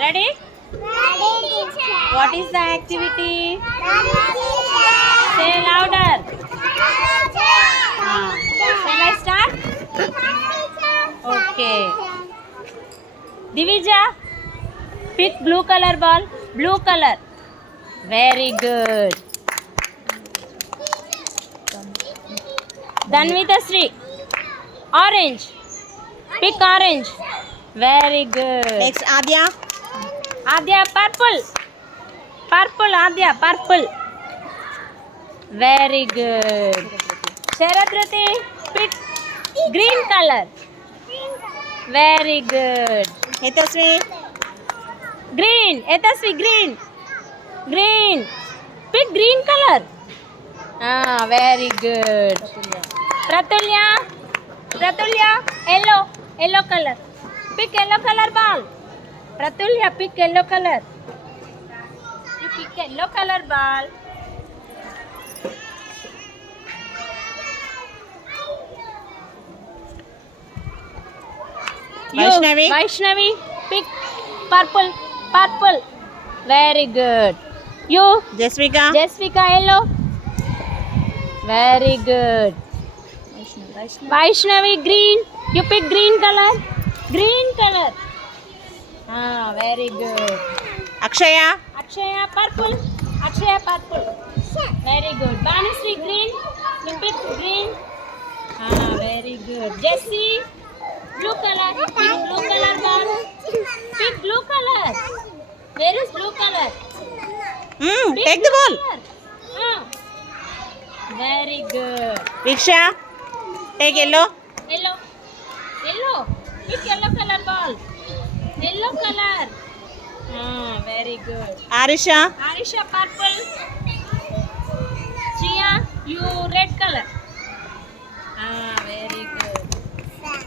Ready? Ready, teacher. What is the activity? Ready, teacher. Say louder. Teacher. Shall I start? Teacher. Okay. Divija, pick blue color ball. Blue color. Very good. Danvita Sri, orange. Pick orange. Very good. Next, Adya. Adya, purple. Purple, Adya, purple. Very good. Sharadrati, pick green color. Very good. Hitasvi. Green, Etasvi, green. Green. Pick green color. Very good. Pratulya, Pratulya, yellow, yellow color. Pick yellow color ball. Pratulya, pick yellow color. You pick yellow color ball. Vaishnavi. Vaishnavi, pick purple, purple. Very good. You, Jasvika. Jasvika, yellow. Very good. Vaishnavi, green. You pick green color. Green color. Very good. Akshaya. Akshaya, purple. Akshaya, purple. Very good. Banusri, green. You pick green. Very good. Jessie, blue color. Pick blue color ball. Pick blue color. Where is blue color? Pick Take the blue ball. color. Very good. Viksha. Take yellow. Yellow. Yellow. Pick yellow color ball. Yellow color. Very good. Arisha. Arisha, purple. Jia, you red color. Very